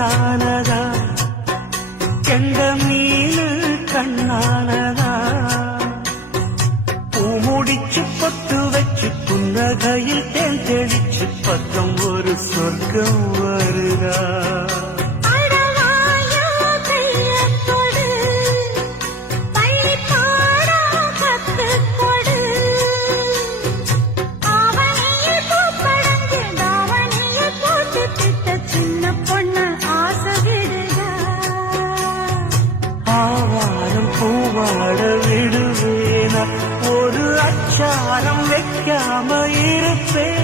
கண்ணானதா கெண்ட மீனு கண்ணானதா பூமுடிச்சு பொட்டு வச்சு புன்னகையில் தேன் தெளிச்சு பக்கம் ஒரு சொர்க்கம் வருதா பூவாட விடுவேனா ஒரு அச்சாரம் வைக்காம இருப்பேன்